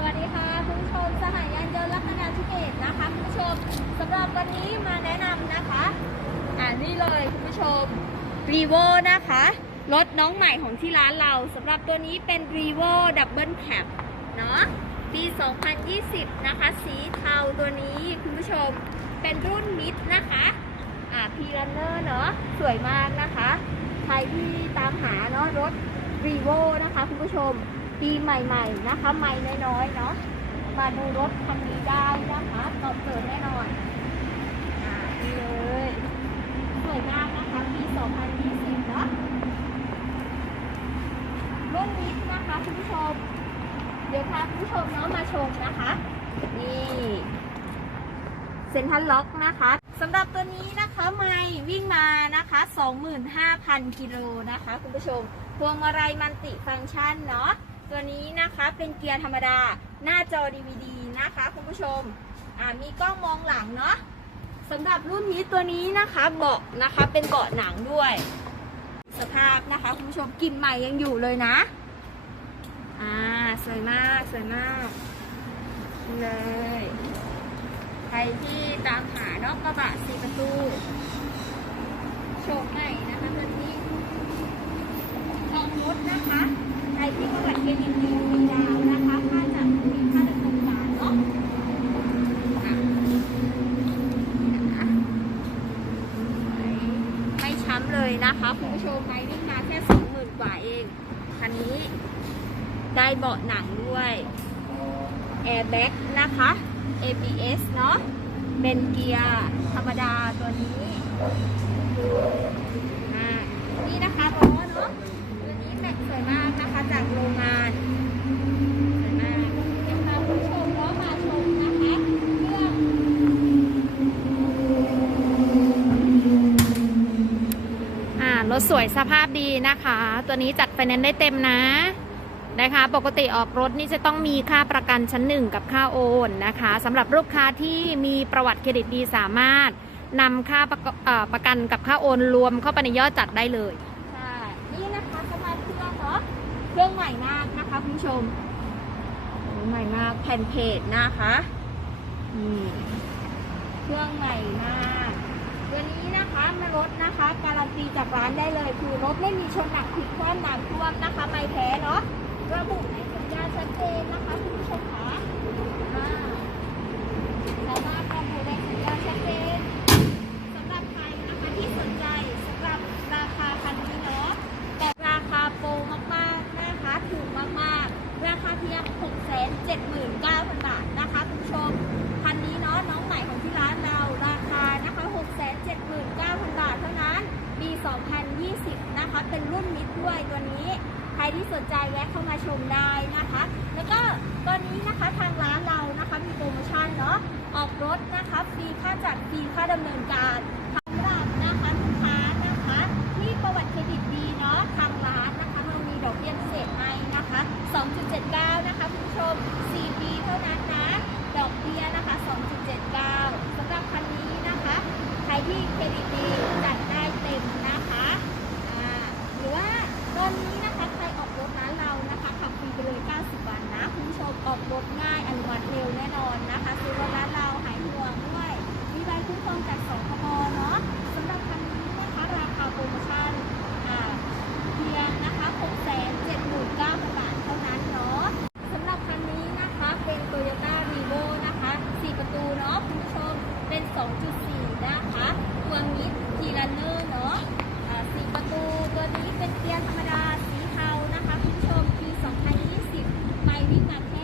สวัสดีค่ะคุณผู้ชมสหายยานยนต์ลักษณะทิเกตนะคะคุณผู้ชมสำหรับวันนี้มาแนะนำนะคะอ่านี่เลยคุณผู้ชมรีโวนะคะรถน้องใหม่ของที่ร้านเราสำหรับตัวนี้เป็นรีโวดับเบิลแคปเนาะปี 2020 นะคะ สีเทาตัวนี้คุณผู้ชมเป็นรุ่นมิดนะคะอ่าพีรันเนอร์เนาะสวยมากนะคะ ใครที่ตามหาเนาะรถรีโวนะคะคุณผู้ชม ปีใหม่ๆนะคะใหม่น้อยๆเนาะมาดูรถคันนี้ได้นะคะตอบโจทย์แน่นอนอ่านี่เลยสวยมากนะคะปี 2020เนาะรุ่นนี้นะคะคุณผู้ชม เดี๋ยวพาคุณผู้ชมเนาะมาชมนะคะนี่เซ็นทรัลล็อกนะคะสำหรับตัวนี้นะคะไม่วิ่งมานะคะ 25,000 กิโลนะคะ คุณผู้ชมพวงมาลัยมันติฟังก์ชันเนาะ ตัวนี้นะคะเป็นเกียร์ธรรมดา หน้าจอ DVD นะคะคุณผู้ชมมีกล้องมองหลังเนาะสำหรับรุ่นนี้ตัวนี้นะคะเบาะนะคะเป็นเบาะหนังด้วย สภาพนะคะคุณผู้ชมกลิ่นใหม่ยังอยู่เลยนะอ่าสวยมากสวยมากเลยใครที่ตามหานอกกระบะสีประตูโฉมใหม่นะคะตัวนี้ ทองมุดนะคะใครที่ประวัติเครดิตดีมีดาวนะคะ ค่าจัดมีค่าดำเนินการเนาะอะนะคะไม่ไม่ช้ำเลย นะคะคุณผู้ชมไปวิ่งมาแค่สองหมื่นกว่าเอง คันนี้ได้เบาะหนังด้วยแอร์แบ็กนะคะ ABS เนาะเป็นเกียร์ธรรมดาตัวนี้อ่านี่นะคะล้อเนาะ ตัวนี้แม็กสวยมากนะคะจากโรงงานสวยมากเดี๋ยวพาคุณผู้ชมล้อมาชมนะคะเครื่อง อ่าร ถสวยสภาพดีนะคะ ตัวนี้จัดไฟแนนซ์ได้เต็มนะนะคะ ปกติออกรถนี่จะต้องมีค่าประกันชั้นหนึ่งกับค่าโอนนะคะสำหรับลูกค้าที่มีประวัติเครดิตดีสามารถนำค่าประประกันกับค่าโอนรวมเข้าไปในยอดจัดได้เลยใช่นี่นะคะสมาร์ทเครื่องเนาะเครื่องใหม่มากนะคะคุณผู้ชมโอ้ใหม่มากแผ่นเพจนะคะเครื่องใหม่มาก ตัวนี้นะคะมารถนะคะ การันตีจากร้านได้เลย คือรถไม่มีชนหนักผิดคว่ำน้ำท่วมนะคะ ไม่แพ้เนาะระบุในสัญญาชัดเจนนะคะคุณผู้ชมคะอ่าสามารถระบุในสัญญาชัดเจน สำหรับใครนะคะที่สนใจสำหรับราคาคันนี้เนาะแต่ราคาโปรมากๆนะคะถูกมากๆ ราคาเพียง 679,000 บาทนะคะคุณผู้ชมคันนี้เนาะน้องใหม่ของที่ร้านเราราคานะคะ 679,000 บาทเท่านั้นปี 2020 นะคะ เป็นรุ่นมิดด้วยตัวนี้ ใคร ที่สนใจแวะเข้ามาชมได้นะคะ แล้วก็ตอนนี้นะคะทางร้านเรานะคะมีโปรโมชั่นเนาะออกรถนะคะฟรีค่าจัดฟรีค่าดำเนินการ Thank you.